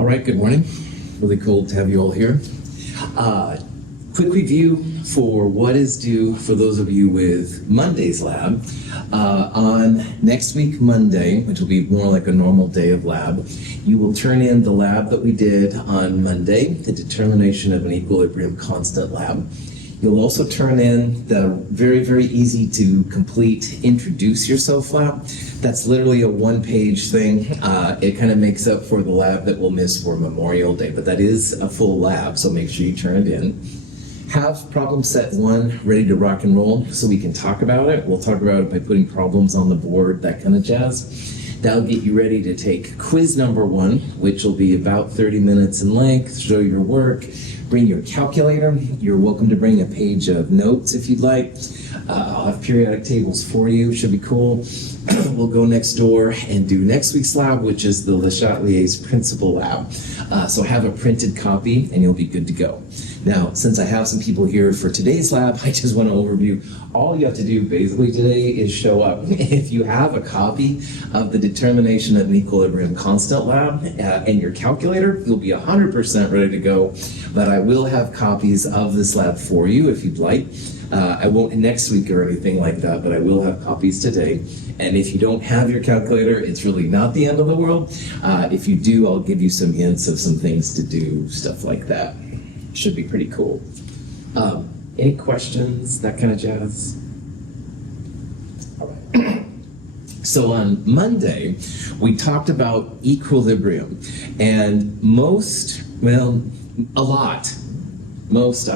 All right, good morning. Really cool to have you all here. Quick review for what is due for those of you with Monday's lab. On next week, Monday, which will be more like a normal day of lab, you will turn in the lab that we did on Monday, the determination of an equilibrium constant lab. You'll also turn in the very, very easy to complete introduce yourself lab. That's literally a one-page thing. It kind of makes up for the lab that we'll miss for Memorial Day, but that is a full lab, so make sure you turn it in. Have problem set 1 ready to rock and roll so we can talk about it. We'll talk about it by putting problems on the board, that kind of jazz. That'll get you ready to take quiz number 1, which will be about 30 minutes in length. Show your work. Bring your calculator. You're welcome to bring a page of notes if you'd like. I'll have periodic tables for you. Should be cool. We'll go next door and do next week's lab, which is the Le Chatelier's principal lab. So have a printed copy and you'll be good to go. Now, since I have some people here for today's lab, I just want to overview. All you have to do basically today is show up. If you have a copy of the determination of an equilibrium constant lab and your calculator, you'll be 100% ready to go. But I will have copies of this lab for you if you'd like. I won't next week or anything like that, but I will have copies today. And if you don't have your calculator, it's really not the end of the world. If you do, I'll give you some hints of some things to do, stuff like that. Should be pretty cool. Any questions, that kind of jazz? All right. So on Monday, we talked about equilibrium, and I'm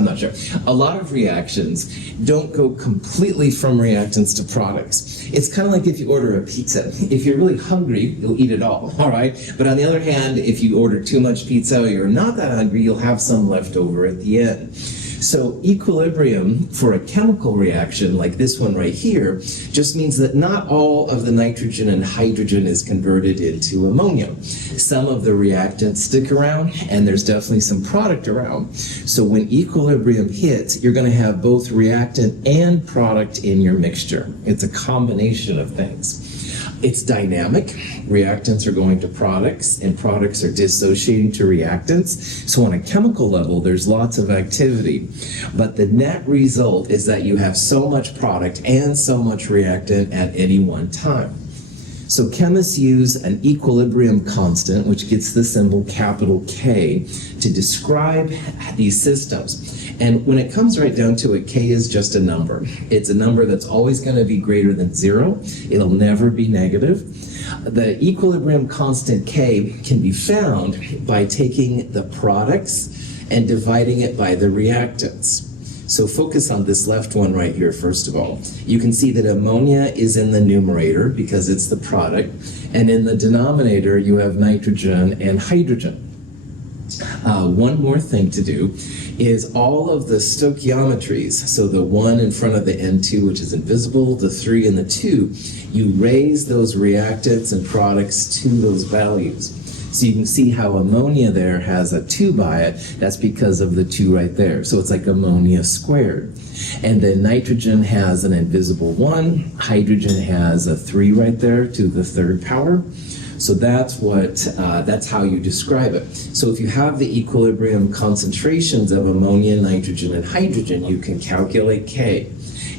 not sure. A lot of reactions don't go completely from reactants to products. It's kind of like if you order a pizza. If you're really hungry, you'll eat it all right? But on the other hand, if you order too much pizza or you're not that hungry, you'll have some left over at the end. So equilibrium for a chemical reaction like this one right here just means that not all of the nitrogen and hydrogen is converted into ammonia. Some of the reactants stick around and there's definitely some product around. So when equilibrium hits, you're going to have both reactant and product in your mixture. It's a combination of things. It's dynamic. Reactants are going to products, and products are dissociating to reactants. So on a chemical level, there's lots of activity. But the net result is that you have so much product and so much reactant at any one time. So chemists use an equilibrium constant, which gets the symbol capital K, to describe these systems. And when it comes right down to it, K is just a number. It's a number that's always going to be greater than 0. It'll never be negative. The equilibrium constant K can be found by taking the products and dividing it by the reactants. So focus on this left one right here, first of all. You can see that ammonia is in the numerator because it's the product, and in the denominator you have nitrogen and hydrogen. One more thing to do is all of the stoichiometries, so the 1 in front of the N2, which is invisible, the 3 and the 2, you raise those reactants and products to those values. So you can see how ammonia there has a 2 by it. That's because of the 2 right there. So it's like ammonia squared. And then nitrogen has an invisible 1. Hydrogen has a 3 right there to the 3rd power. So that's how you describe it. So if you have the equilibrium concentrations of ammonia, nitrogen, and hydrogen, you can calculate K.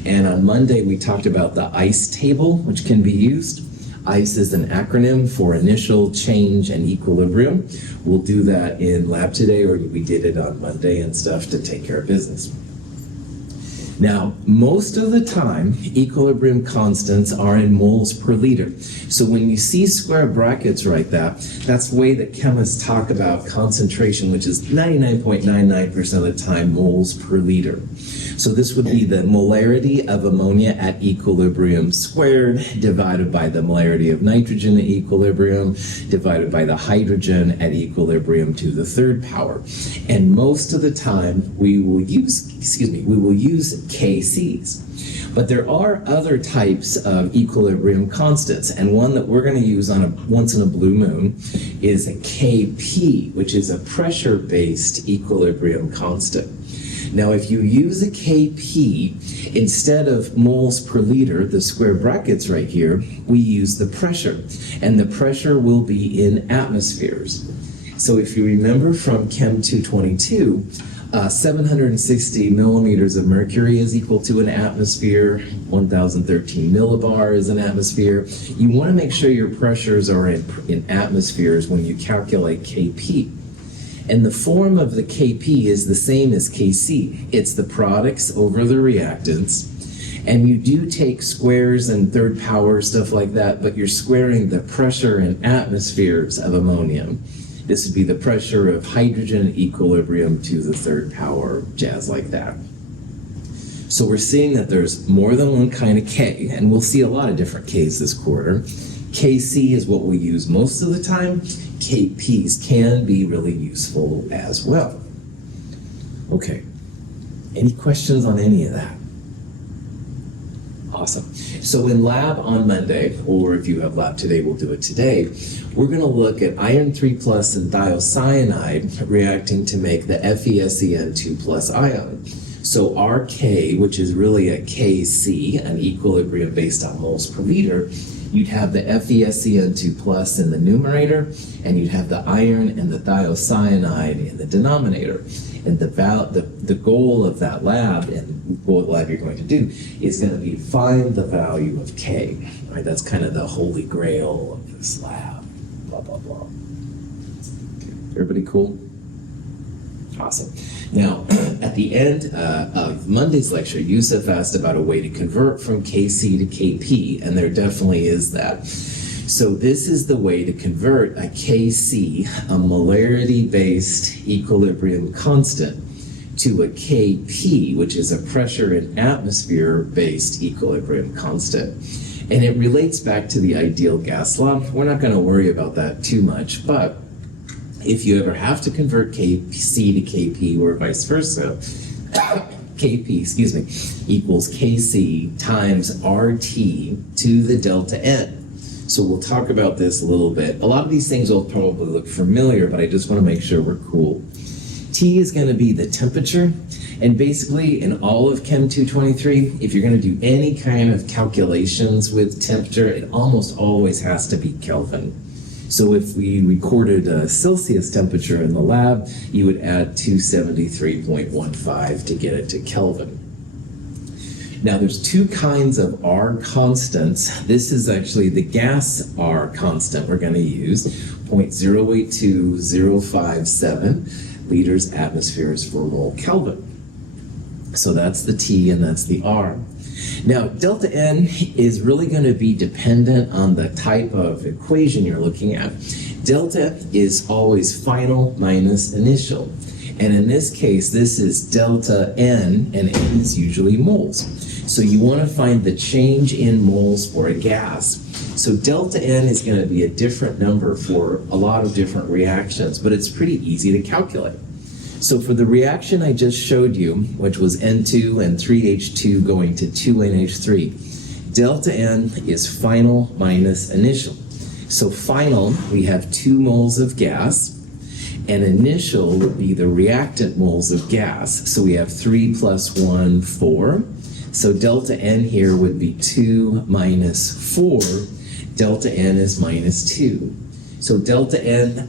And on Monday, we talked about the ICE table, which can be used. ICE is an acronym for initial, change, and equilibrium. We'll do that in lab today, or we did it on Monday and stuff to take care of business. Now, most of the time, equilibrium constants are in moles per liter. So when you see square brackets right that's the way that chemists talk about concentration, which is 99.99% of the time moles per liter. So this would be the molarity of ammonia at equilibrium squared divided by the molarity of nitrogen at equilibrium divided by the hydrogen at equilibrium to the 3rd power. And most of the time we will use KCs. But there are other types of equilibrium constants, and one that we're going to use on once in a blue moon is a KP, which is a pressure-based equilibrium constant. Now, if you use a KP, instead of moles per liter, the square brackets right here, we use the pressure, and the pressure will be in atmospheres. So if you remember from Chem 222, 760 millimeters of mercury is equal to an atmosphere, 1013 millibar is an atmosphere. You want to make sure your pressures are in atmospheres when you calculate Kp. And the form of the Kp is the same as Kc. It's the products over the reactants. And you do take squares and third power, stuff like that, but you're squaring the pressure in atmospheres of ammonium. This would be the pressure of hydrogen at equilibrium to the third power, jazz like that. So we're seeing that there's more than one kind of K, and we'll see a lot of different Ks this quarter. Kc is what we use most of the time. Kps can be really useful as well. Okay, any questions on any of that? Awesome. So in lab on Monday, or if you have lab today, we'll do it today, we're going to look at iron 3 plus and thiocyanide reacting to make the FeSen2 plus ion. So our K, which is really a Kc, an equilibrium based on moles per liter, you'd have the FeSen2 plus in the numerator, and you'd have the iron and the thiocyanide in the denominator. And the goal of that lab, and what lab you're going to do, is going to be find the value of K. Right? That's kind of the holy grail of this lab. Blah, blah, blah. Okay. Everybody cool? Awesome. Now, at the end of Monday's lecture, Yusuf asked about a way to convert from Kc to Kp, and there definitely is that. So this is the way to convert a Kc, a molarity-based equilibrium constant, to a Kp, which is a pressure in atmosphere-based equilibrium constant. And it relates back to the ideal gas law. We're not going to worry about that too much, but if you ever have to convert Kc to Kp or vice versa, Kp, equals Kc times RT to the delta N. So we'll talk about this a little bit. A lot of these things will probably look familiar, but I just want to make sure we're cool. T is going to be the temperature, and basically in all of Chem 223, if you're going to do any kind of calculations with temperature, it almost always has to be Kelvin. So if we recorded a Celsius temperature in the lab, you would add 273.15 to get it to Kelvin. Now there's two kinds of R constants. This is actually the gas R constant we're going to use, 0.082057 liters atmospheres per mole Kelvin. So that's the T and that's the R. Now, delta N is really going to be dependent on the type of equation you're looking at. Delta is always final minus initial. And in this case, this is delta N, and N is usually moles. So you want to find the change in moles for a gas. So delta N is going to be a different number for a lot of different reactions, but it's pretty easy to calculate. So for the reaction I just showed you, which was N2 and 3H2 going to 2NH3, delta N is final minus initial. So final, we have 2 moles of gas, and initial would be the reactant moles of gas. So we have 3 plus 1, 4. So delta N here would be 2 minus 4. Delta N is minus 2. So delta N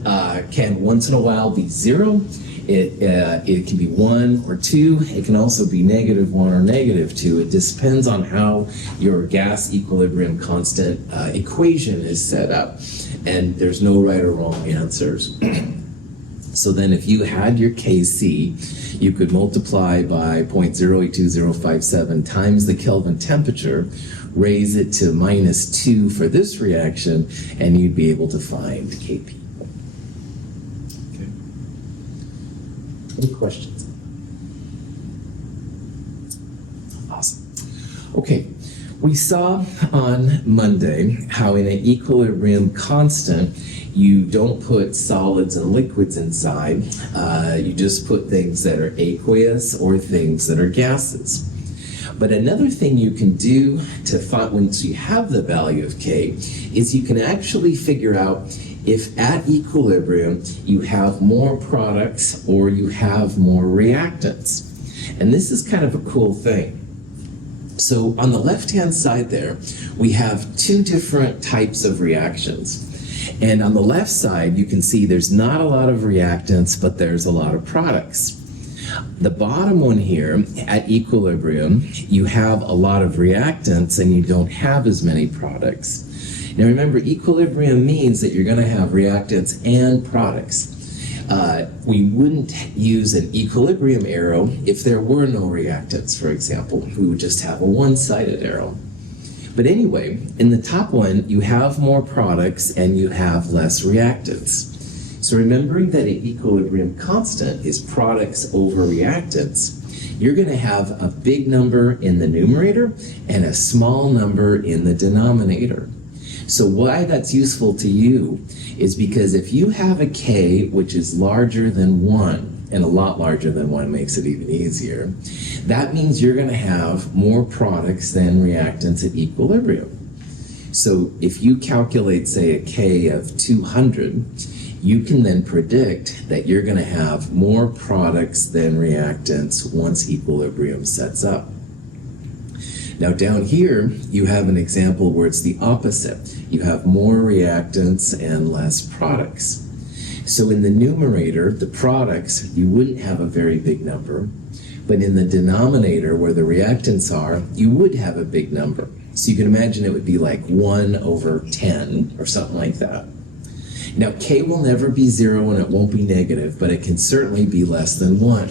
can once in a while be 0. It can be 1 or 2. It can also be -1 or -2. It just depends on how your gas equilibrium constant equation is set up. And there's no right or wrong answers. So then if you had your Kc, you could multiply by 0.082057 times the Kelvin temperature, raise it to -2 for this reaction, and you'd be able to find Kp. Okay. Any questions? Awesome. Okay. We saw on Monday how in an equilibrium constant, you don't put solids and liquids inside. You just put things that are aqueous or things that are gases. But another thing you can do to find, once you have the value of K, is you can actually figure out if at equilibrium you have more products or you have more reactants. And this is kind of a cool thing. So on the left-hand side there, we have 2 different types of reactions. And on the left side, you can see there's not a lot of reactants, but there's a lot of products. The bottom one here, at equilibrium, you have a lot of reactants and you don't have as many products. Now remember, equilibrium means that you're going to have reactants and products. We wouldn't use an equilibrium arrow if there were no reactants, for example. We would just have a one-sided arrow. But anyway, in the top one, you have more products and you have less reactants. So remembering that an equilibrium constant is products over reactants, you're going to have a big number in the numerator and a small number in the denominator. So why that's useful to you is because if you have a k which is larger than 1, and a lot larger than 1 makes it even easier, that means you're going to have more products than reactants at equilibrium. So if you calculate, say, a k of 200, you can then predict that you're going to have more products than reactants once equilibrium sets up. Now down here, you have an example where it's the opposite. You have more reactants and less products. So in the numerator, the products, you wouldn't have a very big number, but in the denominator, where the reactants are, you would have a big number. So you can imagine it would be like 1 over 10 or something like that. Now, k will never be 0 and it won't be negative, but it can certainly be less than 1.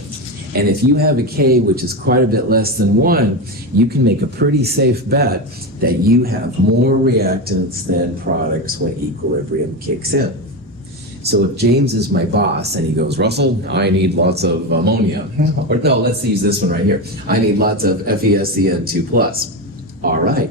And if you have a k which is quite a bit less than 1, you can make a pretty safe bet that you have more reactants than products when equilibrium kicks in. So if James is my boss and he goes, Russell, I need lots of ammonia. Or no, let's use this one right here. I need lots of FeSCN2+. All right.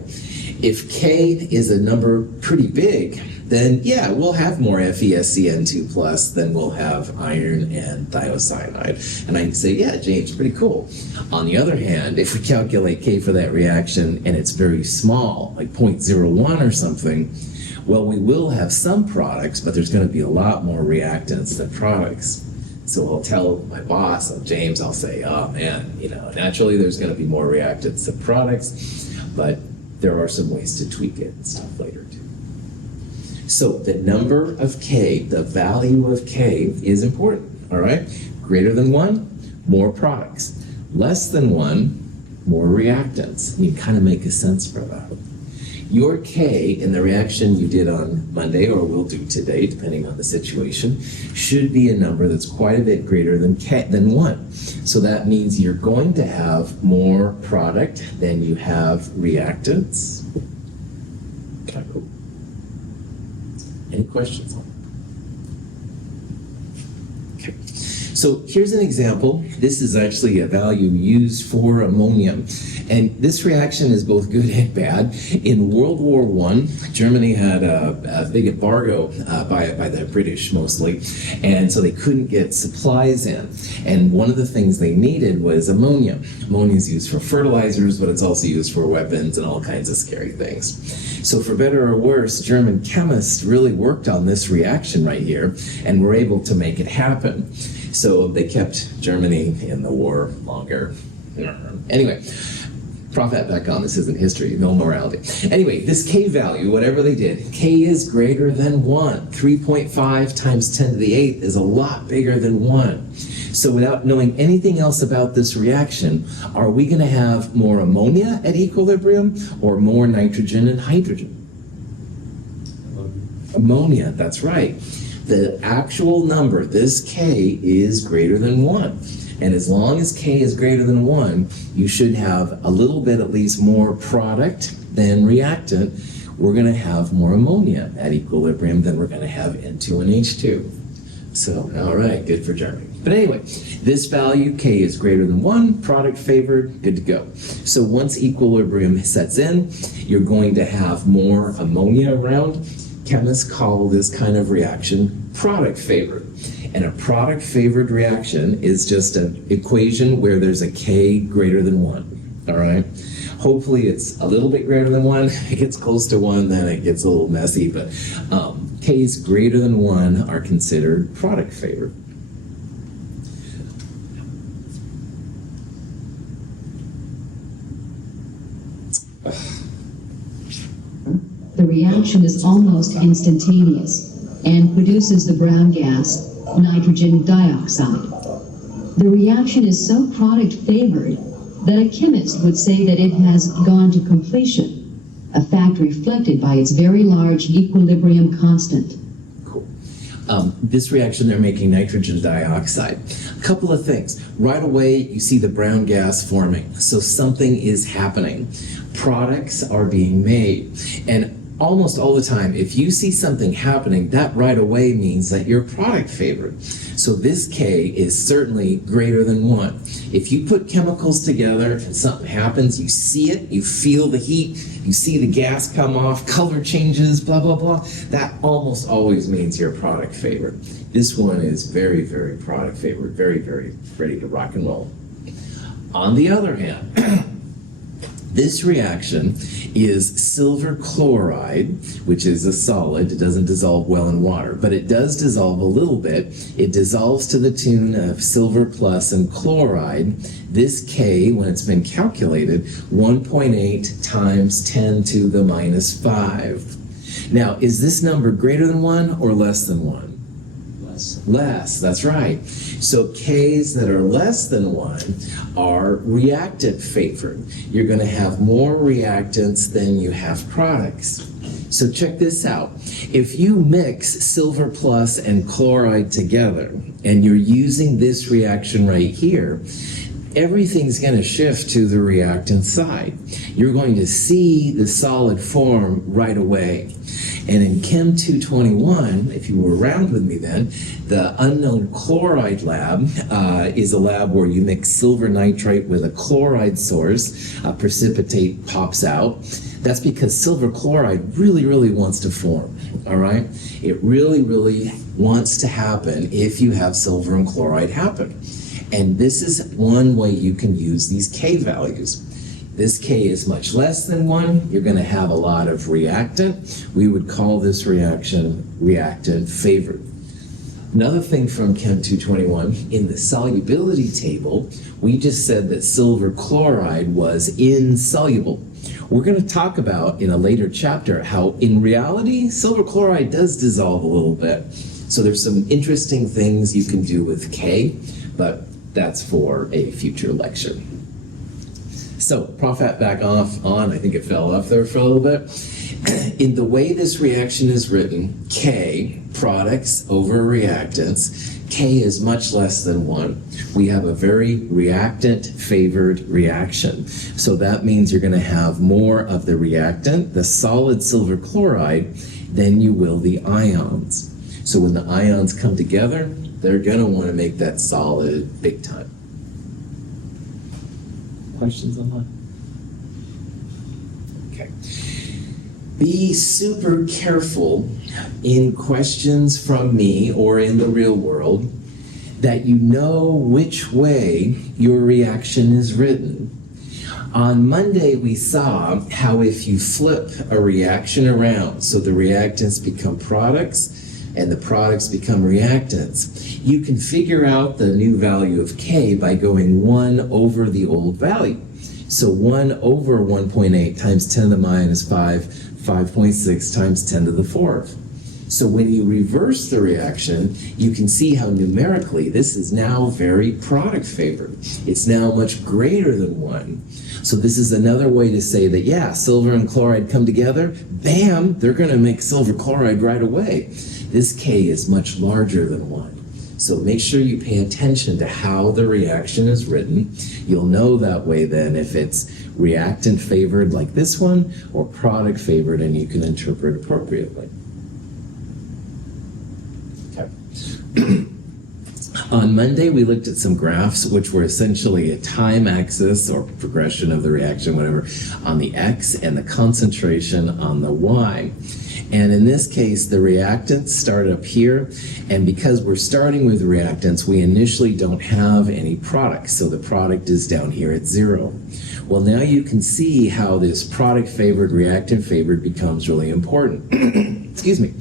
If k is a number pretty big, then yeah, we'll have more FeSCN2+ than we'll have iron and thiocyanide. And I can say, yeah, James, pretty cool. On the other hand, if we calculate k for that reaction and it's very small, like 0.01 or something, well, we will have some products, but there's going to be a lot more reactants than products. So I'll tell my boss, James, I'll say, oh man, naturally there's going to be more reactants than products, but there are some ways to tweak it and stuff later too. So the number of k, the value of k is important, all right? Greater than 1, more products. Less than 1, more reactants. You kind of make a sense for that. Your k in the reaction you did on Monday, or will do today, depending on the situation, should be a number that's quite a bit greater than 1. So that means you're going to have more product than you have reactants. Okay, cool. Any questions? Okay. So here's an example. This is actually a value used for ammonia. And this reaction is both good and bad. In World War I, Germany had a big embargo by the British mostly, and so they couldn't get supplies in. And one of the things they needed was ammonia. Ammonia is used for fertilizers, but it's also used for weapons and all kinds of scary things. So for better or worse, German chemists really worked on this reaction right here and were able to make it happen. So they kept Germany in the war longer. Anyway, profit back on, this isn't history, no morality. Anyway, this k value, whatever they did, k is greater than 1. 3.5 times 10 to the 8th is a lot bigger than 1. So without knowing anything else about this reaction, are we going to have more ammonia at equilibrium or more nitrogen and hydrogen? Ammonia, that's right. The actual number, this k, is greater than 1. And as long as k is greater than 1, you should have a little bit at least more product than reactant. We're going to have more ammonia at equilibrium than we're going to have N2 and H2. So, all right, good for Germany. But anyway, this value, k is greater than 1, product favored, good to go. So once equilibrium sets in, you're going to have more ammonia around. Chemists call this kind of reaction product favored. And a product favored reaction is just an equation where there's a k greater than 1, all right? Hopefully it's a little bit greater than 1. If it gets close to 1, then it gets a little messy, but k's greater than 1 are considered product favored. The reaction is almost instantaneous. and produces the brown gas, nitrogen dioxide. The reaction is so product-favored that a chemist would say that it has gone to completion, a fact reflected by its very large equilibrium constant. Cool. This reaction, they're making nitrogen dioxide. A couple of things. Right away, you see the brown gas forming. So something is happening. Products are being made. And almost all the time, if you see something happening, that right away means that you're product favored. So this K is certainly greater than 1. If you put chemicals together and something happens, you see it, you feel the heat, you see the gas come off, color changes, blah, blah, blah, that almost always means you're product favored. This one is very, very product favored, very, very ready to rock and roll. On the other hand, this reaction is silver chloride, which is a solid. It doesn't dissolve well in water, but it does dissolve a little bit. It dissolves to the tune of silver plus and chloride. This K, when it's been calculated, 1.8 times 10 to the minus 5. Now, is this number greater than 1 or less than 1? Less, that's right. So Ks that are less than 1 are reactant favored. You're going to have more reactants than you have products. So check this out. If you mix silver plus and chloride together, and you're using this reaction right here, everything's going to shift to the reactant side. You're going to see the solid form right away. And in Chem 221, if you were around with me then, the unknown chloride lab is a lab where you mix silver nitrate with a chloride source, a precipitate pops out. That's because silver chloride really, really wants to form, all right? It really, really wants to happen if you have silver and chloride happen. And this is one way you can use these K values. This K is much less than 1. You're going to have a lot of reactant. We would call this reaction reactant favored. Another thing from Chem 221, in the solubility table, we just said that silver chloride was insoluble. We're going to talk about in a later chapter how in reality silver chloride does dissolve a little bit. So there's some interesting things you can do with K, but that's for a future lecture. So, Profat back on, I think it fell off there for a little bit. In the way this reaction is written, K, products over reactants, K is much less than 1. We have a very reactant-favored reaction. So that means you're going to have more of the reactant, the solid silver chloride, than you will the ions. So when the ions come together, they're going to want to make that solid big time. Questions on that? Okay. Be super careful in questions from me or in the real world that you know which way your reaction is written. On Monday, we saw how if you flip a reaction around, so the reactants become products and the products become reactants, you can figure out the new value of K by going 1 over the old value. So 1 over 1.8 times 10 to the minus 5, 5.6 times 10 to the 4th. So when you reverse the reaction, you can see how numerically this is now very product favored. It's now much greater than 1. So this is another way to say that, yeah, silver and chloride come together, bam, they're going to make silver chloride right away. This K is much larger than 1. So make sure you pay attention to how the reaction is written. You'll know that way then if it's reactant favored like this one or product favored, and you can interpret appropriately. Okay. On Monday, we looked at some graphs which were essentially a time axis or progression of the reaction, whatever, on the X and the concentration on the Y. And in this case, the reactants start up here, and because we're starting with reactants, we initially don't have any products, so the product is down here at 0. Well, now you can see how this product favored, reactant favored becomes really important. excuse me,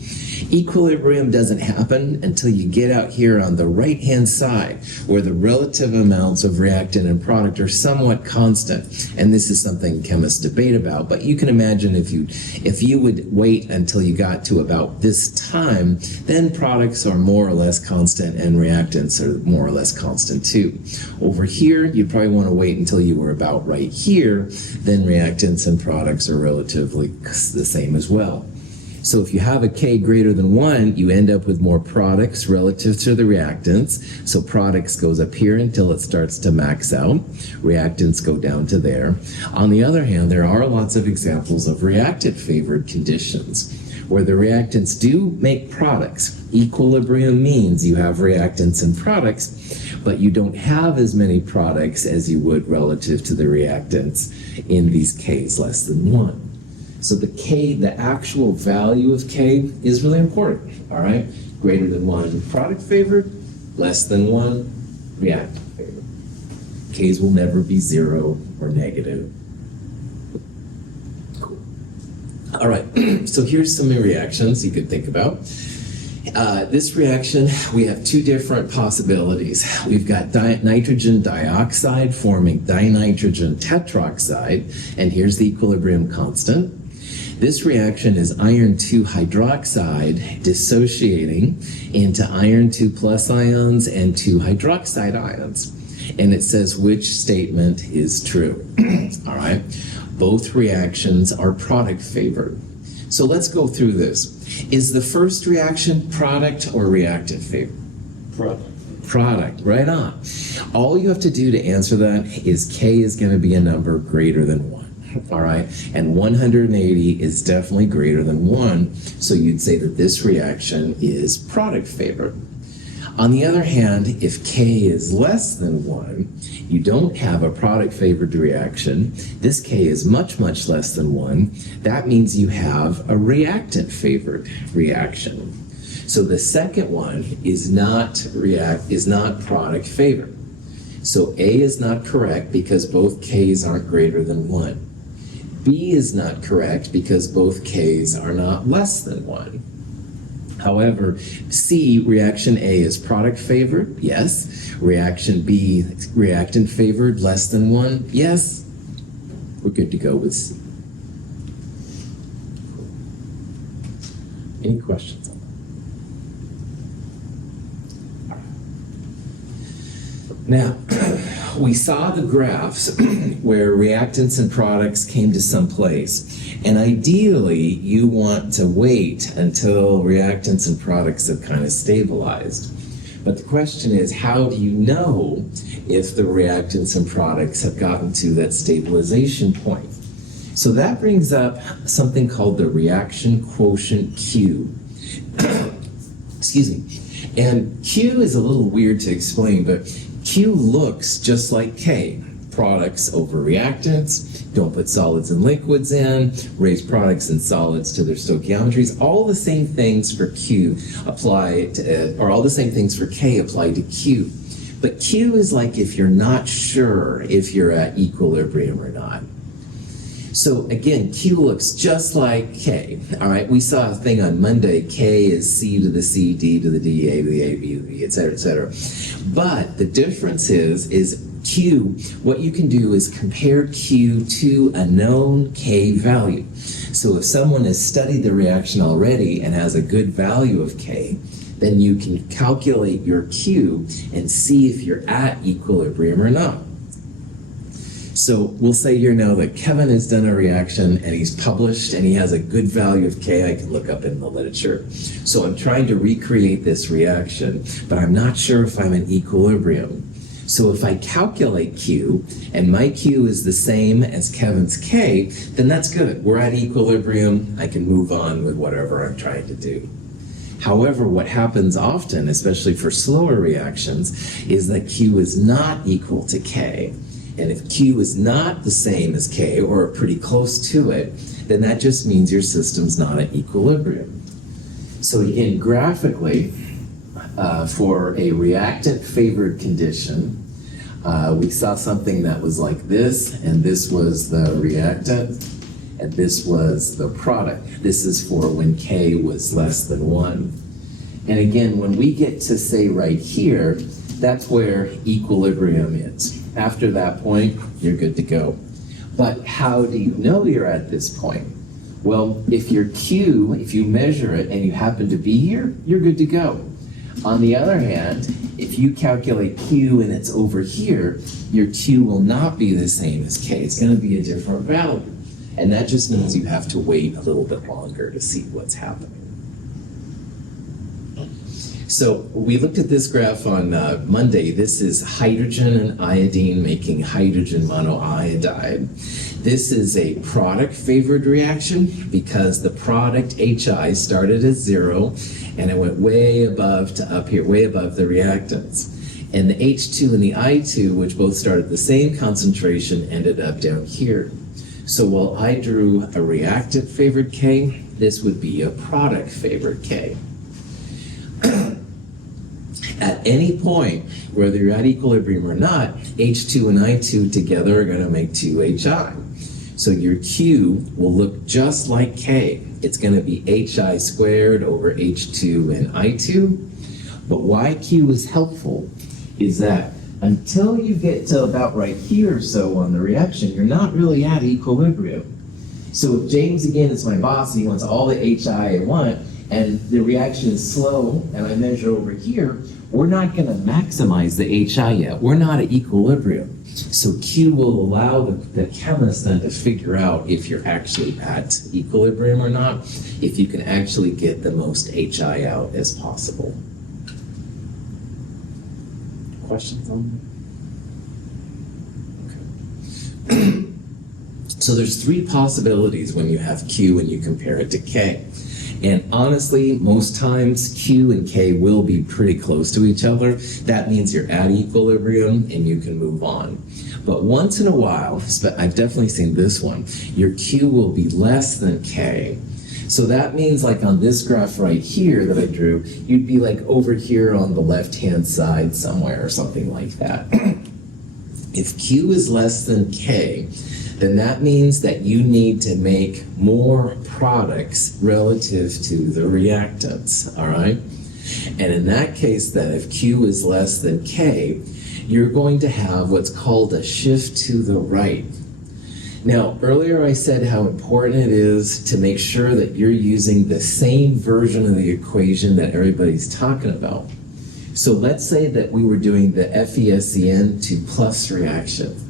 equilibrium doesn't happen until you get out here on the right-hand side where the relative amounts of reactant and product are somewhat constant. And this is something chemists debate about, but you can imagine if you would wait until you got to about this time, then products are more or less constant and reactants are more or less constant too. Over here, you'd probably want to wait until you were about right here, then reactants and products are relatively the same as well. So if you have a K greater than 1, you end up with more products relative to the reactants. So products goes up here until it starts to max out. Reactants go down to there. On the other hand, there are lots of examples of reactant-favored conditions where the reactants do make products. Equilibrium means you have reactants and products, but you don't have as many products as you would relative to the reactants in these Ks less than 1. So the K, the actual value of K is really important, all right? Greater than 1 product favored, less than 1 reactant favored. Ks will never be 0 or negative. Cool. All right, so here's some reactions you could think about. This reaction, we have two different possibilities. We've got nitrogen dioxide forming dinitrogen tetroxide, and here's the equilibrium constant. This reaction is iron 2 hydroxide dissociating into iron 2 plus ions and 2 hydroxide ions. And it says which statement is true. All right. Both reactions are product favored. So let's go through this. Is the first reaction product or reactant favored? Product, right on. All you have to do to answer that is K is going to be a number greater than 1. All right, and 180 is definitely greater than 1, so you'd say that this reaction is product favored. On the other hand, if K is less than 1, you don't have a product favored reaction. This K is much, much less than 1. That means you have a reactant favored reaction. So the second one is not product favored. So A is not correct because both K's aren't greater than 1. B is not correct because both K's are not less than 1. However, C, reaction A is product favored, yes. Reaction B, reactant favored, less than 1, yes. We're good to go with C. Any questions on that? Now, we saw the graphs where reactants and products came to some place. And ideally, you want to wait until reactants and products have kind of stabilized. But the question is, how do you know if the reactants and products have gotten to that stabilization point? So that brings up something called the reaction quotient Q. Excuse me. And Q is a little weird to explain, but Q looks just like K. Products over reactants, don't put solids and liquids in, raise products and solids to their stoichiometries. All the same things for Q apply to, or all the same things for K apply to Q. But Q is like if you're not sure if you're at equilibrium or not. So again, Q looks just like K. All right, we saw a thing on Monday, K is C to the C, D to the D, A to the A, B to the B, et cetera, et cetera. But the difference is Q, what you can do is compare Q to a known K value. So if someone has studied the reaction already and has a good value of K, then you can calculate your Q and see if you're at equilibrium or not. So we'll say here now that Kevin has done a reaction and he's published and he has a good value of K I can look up in the literature. So I'm trying to recreate this reaction, but I'm not sure if I'm in equilibrium. So if I calculate Q and my Q is the same as Kevin's K, then that's good. We're at equilibrium. I can move on with whatever I'm trying to do. However, what happens often, especially for slower reactions, is that Q is not equal to K. And if Q is not the same as K or pretty close to it, then that just means your system's not at equilibrium. So again, graphically, for a reactant favored condition, we saw something that was like this, and this was the reactant, and this was the product. This is for when K was less than 1. And again, when we get to say right here, that's where equilibrium is. After that point, you're good to go. But how do you know you're at this point? Well, if your Q, if you measure it and you happen to be here, you're good to go. On the other hand, if you calculate Q and it's over here, your Q will not be the same as K. It's going to be a different value. And that just means you have to wait a little bit longer to see what's happening. So we looked at this graph on Monday. This is hydrogen and iodine making hydrogen monoiodide. This is a product favored reaction because the product HI started at 0 and it went way above to up here, way above the reactants. And the H2 and the I2, which both started at the same concentration, ended up down here. So while I drew a reactant favored K, this would be a product favored K. At any point, whether you're at equilibrium or not, H2 and I2 together are going to make 2HI. So your Q will look just like K. It's going to be HI squared over H2 and I2. But why Q is helpful is that until you get to about right here or so on the reaction, you're not really at equilibrium. So if James, again, is my boss and he wants all the HI I want, and the reaction is slow, and I measure over here, we're not going to maximize the HI yet. We're not at equilibrium. So Q will allow the chemist then to figure out if you're actually at equilibrium or not, if you can actually get the most HI out as possible. Questions on that? Okay. So there's 3 possibilities when you have Q and you compare it to K. And honestly, most times Q and K will be pretty close to each other. That means you're at equilibrium and you can move on. But once in a while, I've definitely seen this one, your Q will be less than K. So that means like on this graph right here that I drew, you'd be like over here on the left-hand side somewhere or something like that. If Q is less than K, then that means that you need to make more products relative to the reactants, all right? And in that case then, if Q is less than K, you're going to have what's called a shift to the right. Now, earlier I said how important it is to make sure that you're using the same version of the equation that everybody's talking about. So let's say that we were doing the FeSCN to plus reaction.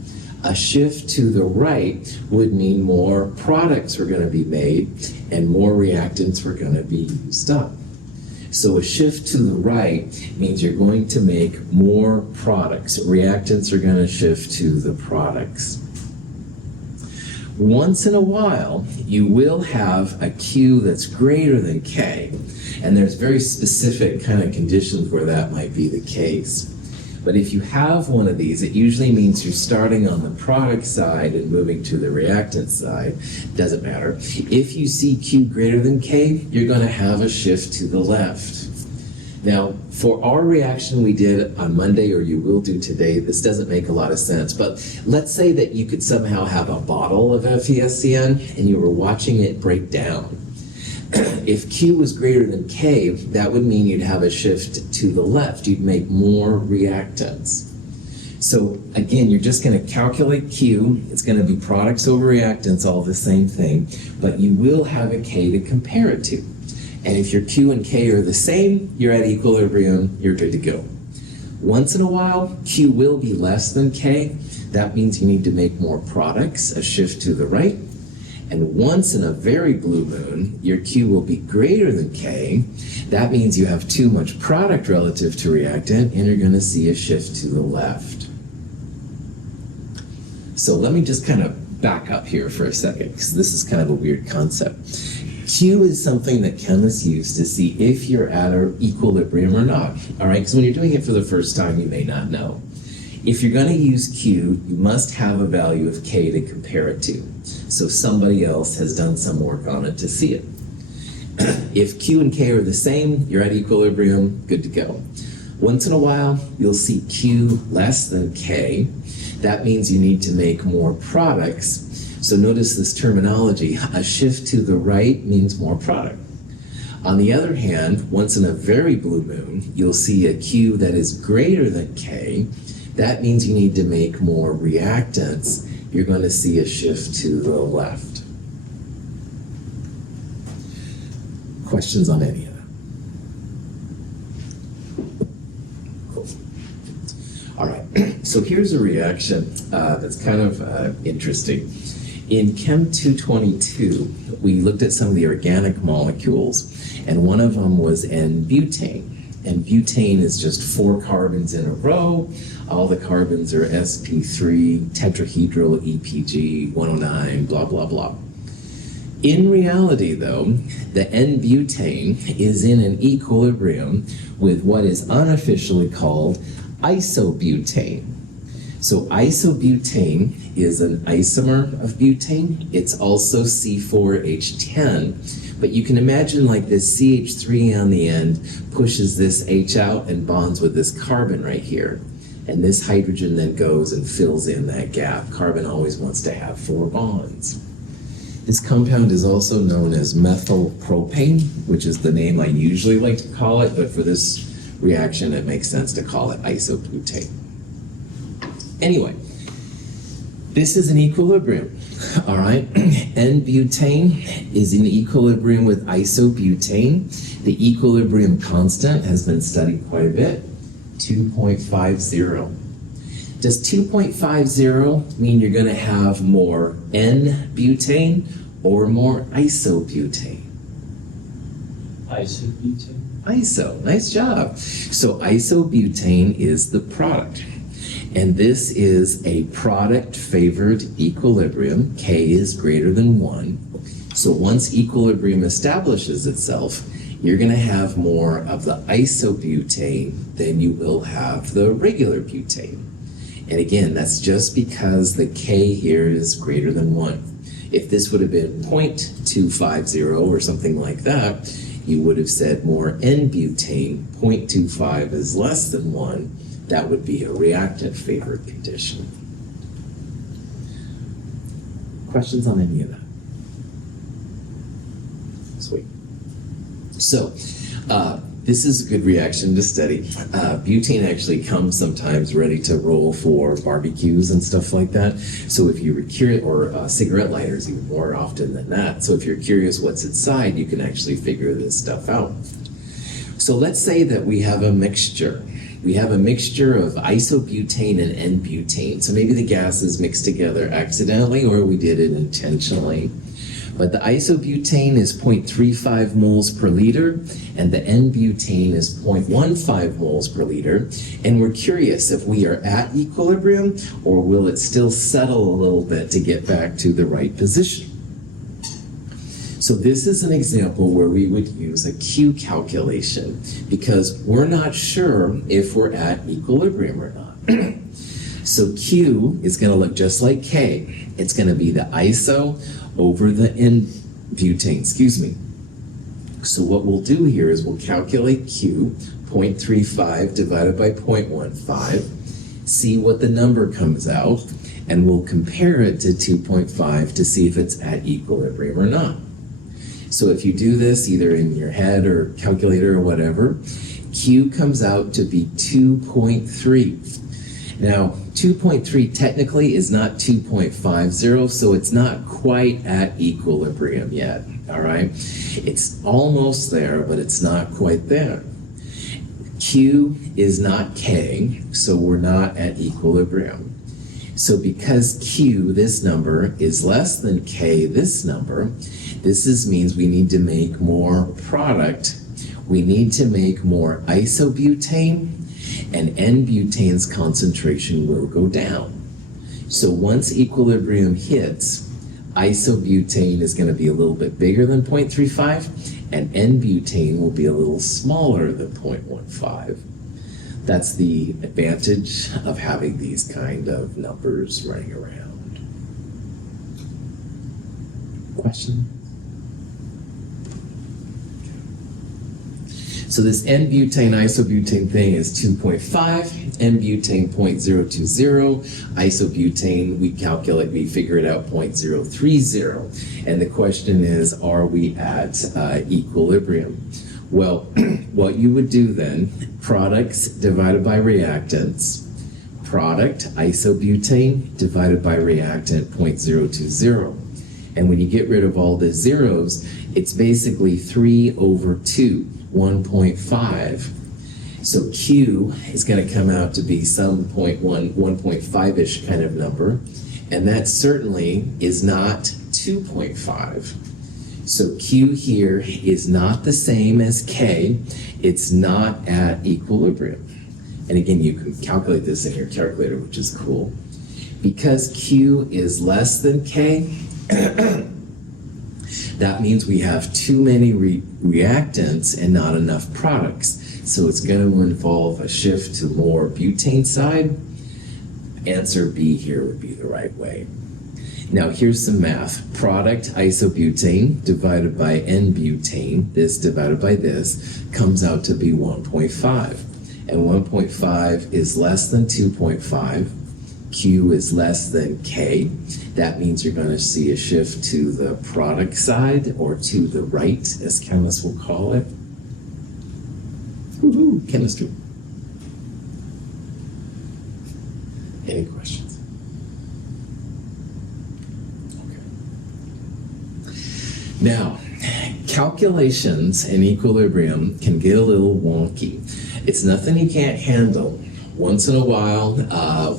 A shift to the right would mean more products were going to be made and more reactants were going to be used up. So a shift to the right means you're going to make more products. Reactants are going to shift to the products. Once in a while, you will have a Q that's greater than K, and there's very specific kind of conditions where that might be the case. But if you have one of these, it usually means you're starting on the product side and moving to the reactant side. Doesn't matter. If you see Q greater than K, you're going to have a shift to the left. Now, for our reaction we did on Monday, or you will do today, this doesn't make a lot of sense, but let's say that you could somehow have a bottle of FeSCN and you were watching it break down. If Q was greater than K, that would mean you'd have a shift to the left. You'd make more reactants. So again, you're just going to calculate Q. It's going to be products over reactants, all the same thing, but you will have a K to compare it to. And if your Q and K are the same, you're at equilibrium, you're good to go. Once in a while, Q will be less than K. That means you need to make more products, a shift to the right. And once in a very blue moon, your Q will be greater than K. That means you have too much product relative to reactant, and you're going to see a shift to the left. So let me just kind of back up here for a second, because this is kind of a weird concept. Q is something that chemists use to see if you're at an equilibrium or not. All right, because when you're doing it for the first time, you may not know. If you're going to use Q, you must have a value of K to compare it to. So somebody else has done some work on it to see it. If Q and K are the same, you're at equilibrium, good to go. Once in a while, you'll see Q less than K. That means you need to make more products. So notice this terminology. A shift to the right means more product. On the other hand, once in a very blue moon, you'll see a Q that is greater than K. That means you need to make more reactants. You're going to see a shift to the left. Questions on any of that? Cool. All right, so here's a reaction that's kind of interesting. In Chem 222, we looked at some of the organic molecules, and one of them was N-butane. And butane is just 4 carbons in a row. All the carbons are sp3, tetrahedral, EPG, 109, blah, blah, blah. In reality, though, the N-butane is in an equilibrium with what is unofficially called isobutane. So isobutane is an isomer of butane. It's also C4H10, but you can imagine like this CH3 on the end pushes this H out and bonds with this carbon right here. And this hydrogen then goes and fills in that gap. Carbon always wants to have 4 bonds. This compound is also known as methylpropane, which is the name I usually like to call it, but for this reaction it makes sense to call it isobutane. Anyway, this is an equilibrium, all right? N-butane is in equilibrium with isobutane. The equilibrium constant has been studied quite a bit, 2.50. Does 2.50 mean you're going to have more N-butane or more isobutane? Isobutane. Iso, nice job. So isobutane is the product. And this is a product-favored equilibrium. K is greater than 1. So once equilibrium establishes itself, you're going to have more of the isobutane than you will have the regular butane. And again, that's just because the K here is greater than 1. If this would have been 0.250 or something like that, you would have said more N-butane. 0.25 is less than 1. That would be a reactant favored condition. Questions on any of that? Sweet. So, this is a good reaction to study. Butane actually comes sometimes ready to roll for barbecues and stuff like that. So if you're curious, or cigarette lighters even more often than that. So if you're curious what's inside, you can actually figure this stuff out. So let's say that we have a mixture. We have a mixture of isobutane and N-butane. So maybe the gases mixed together accidentally, or we did it intentionally. But the isobutane is 0.35 moles per liter, and the N-butane is 0.15 moles per liter. And we're curious if we are at equilibrium, or will it still settle a little bit to get back to the right position? So this is an example where we would use a Q calculation, because we're not sure if we're at equilibrium or not. So Q is going to look just like K. It's going to be the iso over the N-butane, excuse me. So what we'll do here is we'll calculate Q, 0.35 divided by 0.15, see what the number comes out, and we'll compare it to 2.5 to see if it's at equilibrium or not. So if you do this either in your head or calculator or whatever, Q comes out to be 2.3. Now, 2.3 technically is not 2.50, so it's not quite at equilibrium yet, all right? It's almost there, but it's not quite there. Q is not K, so we're not at equilibrium. So because Q, this number, is less than K, this number, this means we need to make more product. We need to make more isobutane, and N-butane's concentration will go down. So once equilibrium hits, isobutane is going to be a little bit bigger than 0.35, and N-butane will be a little smaller than 0.15. That's the advantage of having these kind of numbers running around. Question? So this N-butane isobutane thing is 2.5, N-butane 0.020, isobutane we figure it out 0.030. And the question is, are we at equilibrium? Well, what you would do then, products divided by reactants, product isobutane divided by reactant 0.020. And when you get rid of all the zeros, it's basically 3 over 2, 1.5. So Q is going to come out to be some 1.5-ish kind of number. And that certainly is not 2.5. So Q here is not the same as K. It's not at equilibrium. And again, you can calculate this in your calculator, which is cool. Because Q is less than K, that means we have too many reactants and not enough products. So it's going to involve a shift to more butane side. Answer B here would be the right way. Now here's some math. Product isobutane divided by N-butane, this divided by this, comes out to be 1.5. And 1.5 is less than 2.5. Q is less than K. That means you're going to see a shift to the product side, or to the right, as chemists will call it. Woohoo, chemistry. Any questions? Okay. Now, calculations in equilibrium can get a little wonky. It's nothing you can't handle. Once in a while,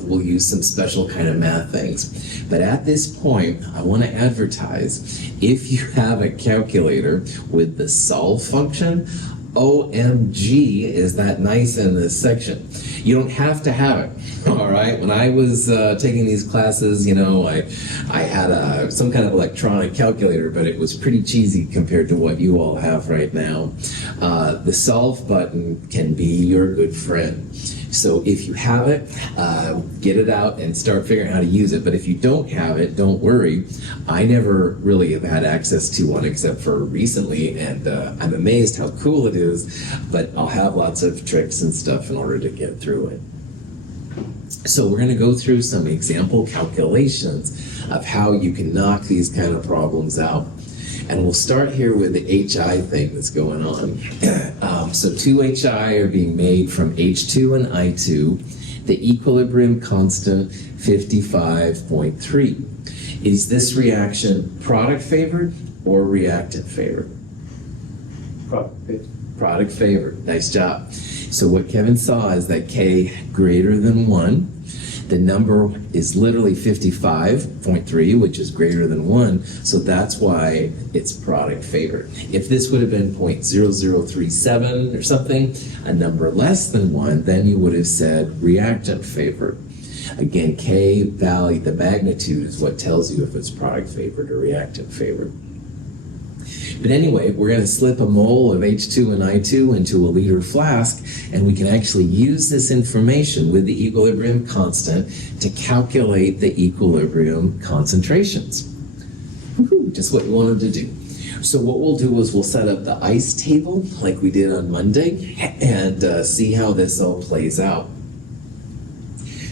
we'll use some special kind of math things. But at this point, I want to advertise, if you have a calculator with the solve function, OMG, is that nice in this section. You don't have to have it, all right? When I was taking these classes, you know, I had some kind of electronic calculator, but it was pretty cheesy compared to what you all have right now. The solve button can be your good friend. So if you have it, get it out and start figuring out how to use it. But if you don't have it, don't worry. I never really have had access to one except for recently, and I'm amazed how cool it is, but I'll have lots of tricks and stuff in order to get through it. So we're going to go through some example calculations of how you can knock these kind of problems out. And we'll start here with the HI thing that's going on. So 2 HI are being made from H2 and I2. The equilibrium constant, 55.3. Is this reaction product favored or reactant favored? Product favored. Nice job. So what Kevin saw is that K greater than 1. The number is literally 55.3, which is greater than 1, so that's why it's product favored. If this would have been 0.0037 or something, a number less than 1, then you would have said reactant favored. Again, K value, the magnitude, is what tells you if it's product favored or reactant favored. But anyway, we're going to slip a mole of H2 and I2 into a liter flask, and we can actually use this information with the equilibrium constant to calculate the equilibrium concentrations. Woohoo, just what you wanted to do. So what we'll do is we'll set up the ICE table like we did on Monday and see how this all plays out.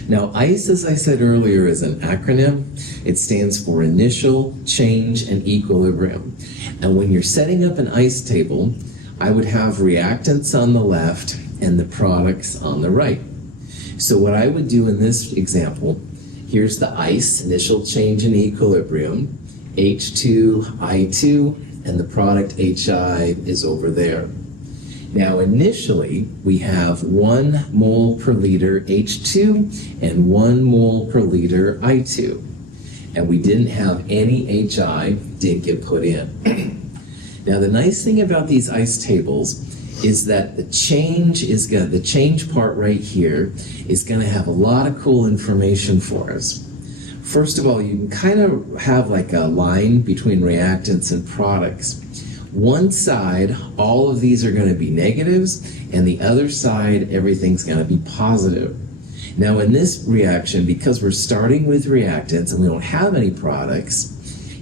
Now, ICE, as I said earlier, is an acronym. It stands for Initial, Change, and Equilibrium. And when you're setting up an ICE table, I would have reactants on the left and the products on the right. So what I would do in this example, here's the ICE, Initial, Change, and Equilibrium, H2, I2, and the product HI is over there. Now initially, we have 1 mole per liter H2 and 1 mole per liter I2. And we didn't have any HI, didn't get put in. Now the nice thing about these ICE tables is that the change part right here is gonna have a lot of cool information for us. First of all, you can kind of have like a line between reactants and products. One side, all of these are going to be negatives, and the other side, everything's going to be positive. Now in this reaction, because we're starting with reactants and we don't have any products,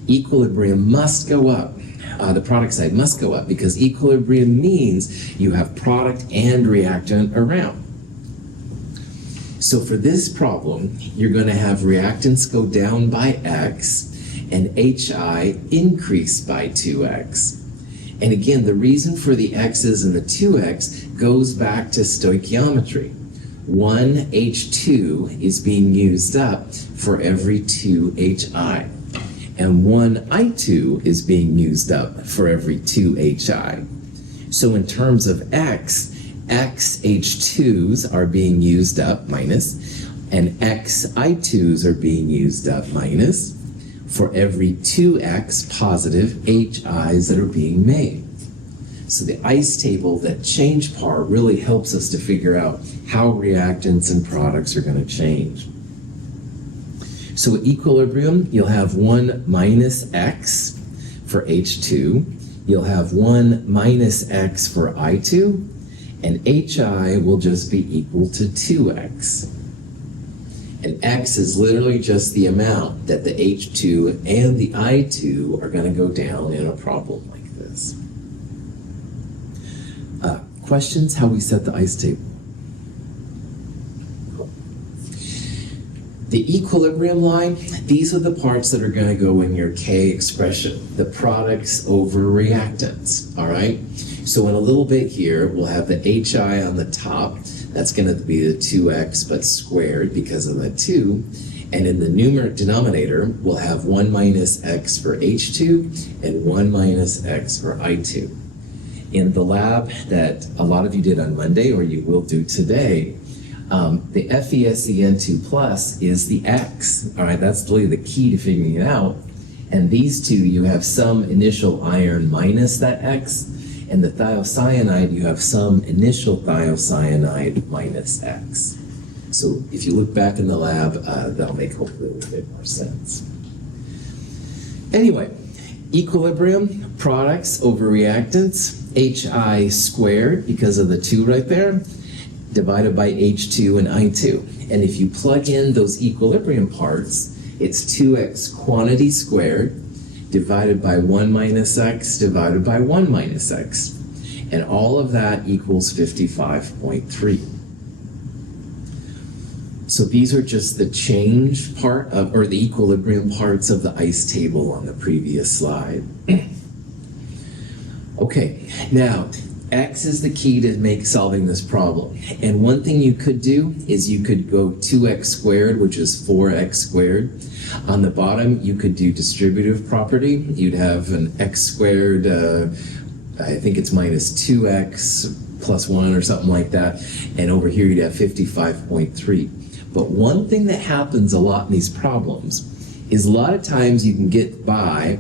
equilibrium must go up. the product side must go up because equilibrium means you have product and reactant around. So for this problem, you're going to have reactants go down by X and HI increase by 2X. And again, the reason for the X's and the 2X goes back to stoichiometry. 1 H2 is being used up for every 2 HI. And 1 I2 is being used up for every 2 HI. So in terms of X H2s are being used up minus, and X I2s are being used up minus for every 2X positive HIs that are being made. So the ICE table, that change part, really helps us to figure out how reactants and products are going to change. So at equilibrium, you'll have 1 minus X for H2, you'll have 1 minus X for I2, and HI will just be equal to 2X. And X is literally just the amount that the H2 and the I2 are going to go down in a problem like this. Questions? How we set the ICE table? The equilibrium line, these are the parts that are going to go in your K expression, the products over reactants, all right? So in a little bit here, we'll have the HI on the top. That's going to be the 2X, but squared because of the 2. And in the denominator, we'll have 1 minus X for H2 and 1 minus X for I2. In the lab that a lot of you did on Monday, or you will do today, the FeSen2 plus is the X. All right, that's really the key to figuring it out. And these two, you have some initial iron minus that X, and the thiocyanide, you have some initial thiocyanide minus X. So if you look back in the lab, that'll make hopefully a little bit more sense. Anyway, equilibrium, products over reactants, HI squared, because of the 2 right there, divided by H2 and I2. And if you plug in those equilibrium parts, it's 2X quantity squared divided by 1 minus X divided by 1 minus X. And all of that equals 55.3. So these are just the change part of, or the equilibrium parts of the ICE table on the previous slide. Okay, now X is the key to solving this problem. And one thing you could do is you could go 2X squared, which is 4X squared. On the bottom, you could do distributive property. You'd have an X squared, I think it's minus 2X plus 1 or something like that. And over here, you'd have 55.3. But one thing that happens a lot in these problems is a lot of times you can get by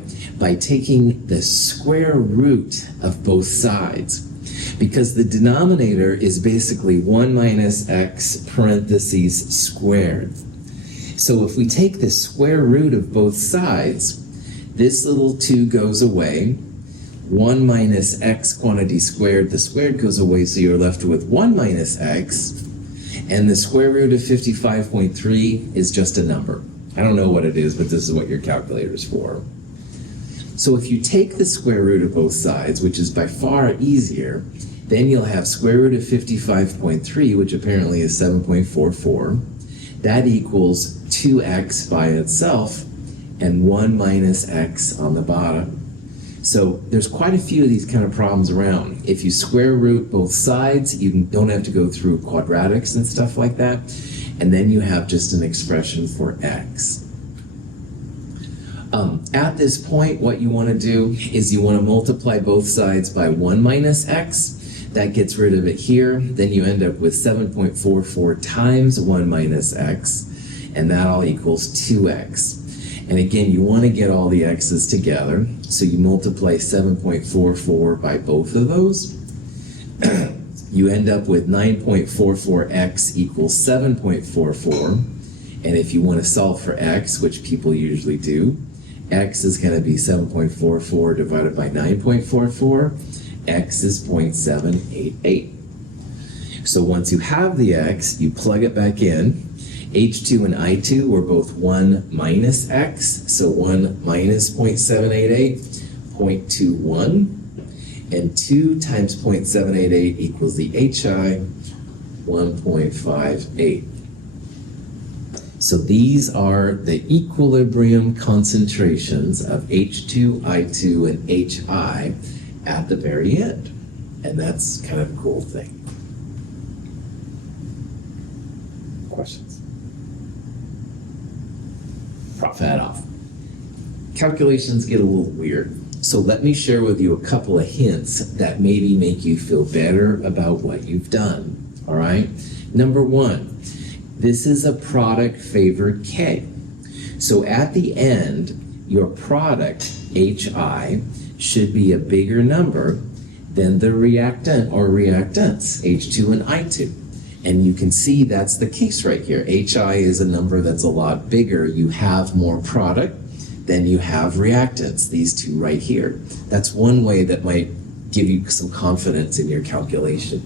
taking the square root of both sides, because the denominator is basically 1 minus X parentheses squared. So if we take the square root of both sides, this little 2 goes away. 1 minus X quantity squared, the squared goes away, so you're left with 1 minus X. And the square root of 55.3 is just a number. I don't know what it is, but this is what your calculator is for. So if you take the square root of both sides, which is by far easier, then you'll have square root of 55.3, which apparently is 7.44. That equals 2X by itself and 1 minus X on the bottom. So there's quite a few of these kind of problems around. If you square root both sides, you don't have to go through quadratics and stuff like that. And then you have just an expression for X. At this point, what you want to do is you want to multiply both sides by 1 minus X. That gets rid of it here. Then you end up with 7.44 times 1 minus X. And that all equals 2X. And again, you want to get all the X's together. So you multiply 7.44 by both of those. You end up with 9.44x equals 7.44. And if you want to solve for x, which people usually do, x is going to be 7.44 divided by 9.44. X is 0.788. So once you have the x, you plug it back in. H2 and I2 were both 1 minus x, so 1 minus 0.788, 0.21, and 2 times 0.788 equals the HI, 1.58. So these are the equilibrium concentrations of H2, I2, and HI at the very end. And that's kind of a cool thing. Questions? Prof hat off. Calculations get a little weird. So let me share with you a couple of hints that maybe make you feel better about what you've done. All right? Number one, this is a product favored K. So at the end, your product, HI, should be a bigger number than the reactant or reactants, H2 and I2. And you can see that's the case right here. HI is a number that's a lot bigger. You have more product than you have reactants, these two right here. That's one way that might give you some confidence in your calculation.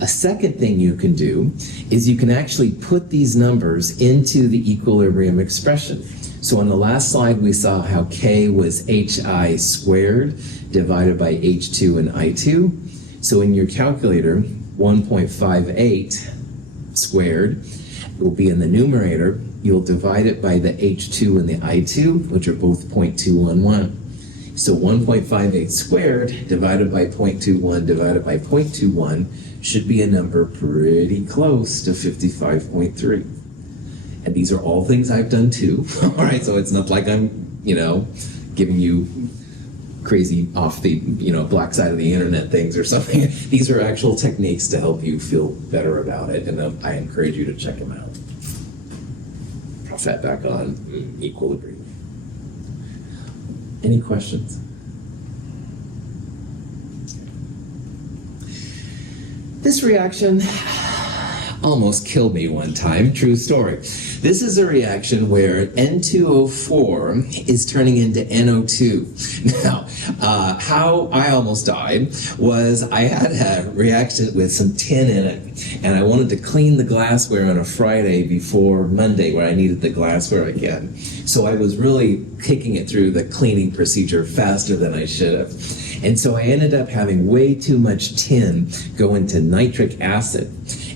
A second thing you can do is you can actually put these numbers into the equilibrium expression. So on the last slide, we saw how K was HI squared divided by H2 and I2. So in your calculator, 1.58 squared will be in the numerator. You'll divide it by the H2 and the I2, which are both 0.211. So 1.58 squared divided by 0.21 divided by 0.21 should be a number pretty close to 55.3. And these are all things I've done too. All right, so it's not like I'm, giving you crazy off the, black side of the internet things or something. These are actual techniques to help you feel better about it, and I encourage you to check them out. Drop that back on equilibrium. Any questions? This reaction almost killed me one time, true story. This is a reaction where N2O4 is turning into NO2. Now, how I almost died was I had a reaction with some tin in it, and I wanted to clean the glassware on a Friday before Monday where I needed the glassware again. So I was really kicking it through the cleaning procedure faster than I should have. And so I ended up having way too much tin go into nitric acid.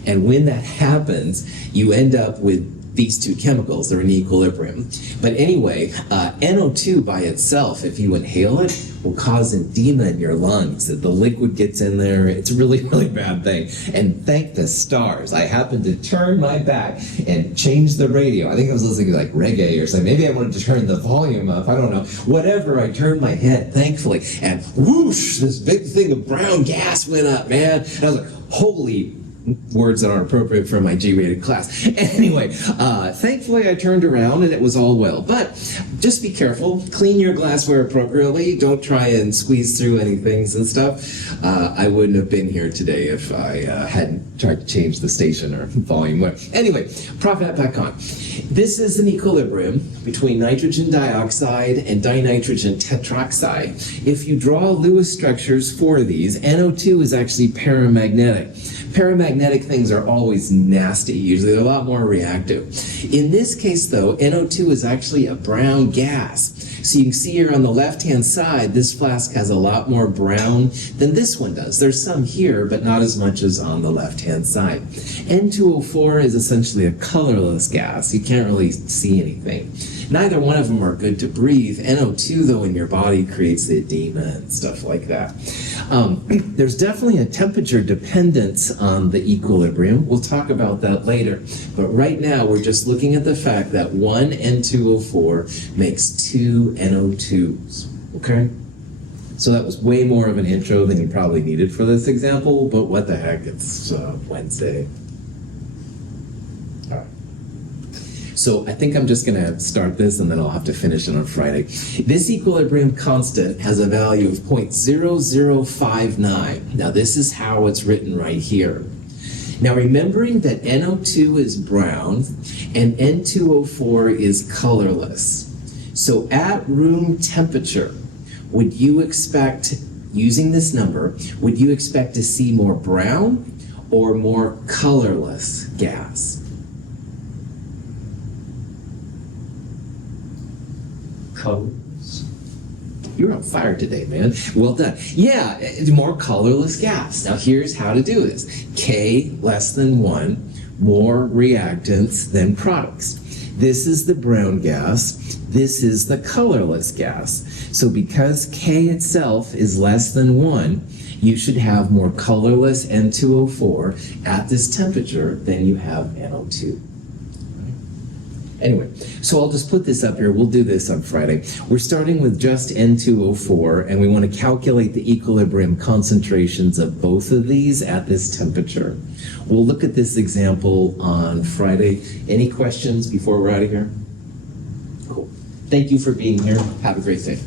And when that happens, you end up with these two chemicals. They're in equilibrium. But anyway, NO2 by itself, if you inhale it, will cause edema in your lungs. The liquid gets in there. It's a really, really bad thing. And thank the stars, I happened to turn my back and change the radio. I think I was listening to like reggae or something. Maybe I wanted to turn the volume up. I don't know. Whatever, I turned my head, thankfully, and whoosh, this big thing of brown gas went up, man. And I was like, holy words that aren't appropriate for my G-rated class. Anyway, thankfully I turned around and it was all well. But just be careful. Clean your glassware appropriately. Don't try and squeeze through any things and stuff. I wouldn't have been here today if I hadn't tried to change the station or volume. Anyway, prop that back on. This is an equilibrium between nitrogen dioxide and dinitrogen tetroxide. If you draw Lewis structures for these, NO2 is actually paramagnetic. Paramagnetic things are always nasty. Usually they're a lot more reactive. In this case, though, NO2 is actually a brown gas. So you can see here on the left-hand side, this flask has a lot more brown than this one does. There's some here, but not as much as on the left-hand side. N2O4 is essentially a colorless gas. You can't really see anything. Neither one of them are good to breathe. NO2, though, in your body creates the edema and stuff like that. There's definitely a temperature dependence on the equilibrium. We'll talk about that later. But right now, we're just looking at the fact that one N2O4 makes two NO2s, okay? So that was way more of an intro than you probably needed for this example, but what the heck, it's Wednesday. All right. So I think I'm just gonna start this and then I'll have to finish it on Friday. This equilibrium constant has a value of 0.0059. Now this is how it's written right here. Now remembering that NO2 is brown and N2O4 is colorless. So at room temperature, would you expect, using this number, would you expect to see more brown or more colorless gas? Colors. You're on fire today, man. Well done. Yeah, more colorless gas. Now here's how to do this. K less than 1, more reactants than products. This is the brown gas. This is the colorless gas. So because K itself is less than 1, you should have more colorless N2O4 at this temperature than you have NO2. Anyway, so I'll just put this up here. We'll do this on Friday. We're starting with just N2O4, and we want to calculate the equilibrium concentrations of both of these at this temperature. We'll look at this example on Friday. Any questions before we're out of here? Cool. Thank you for being here. Have a great day.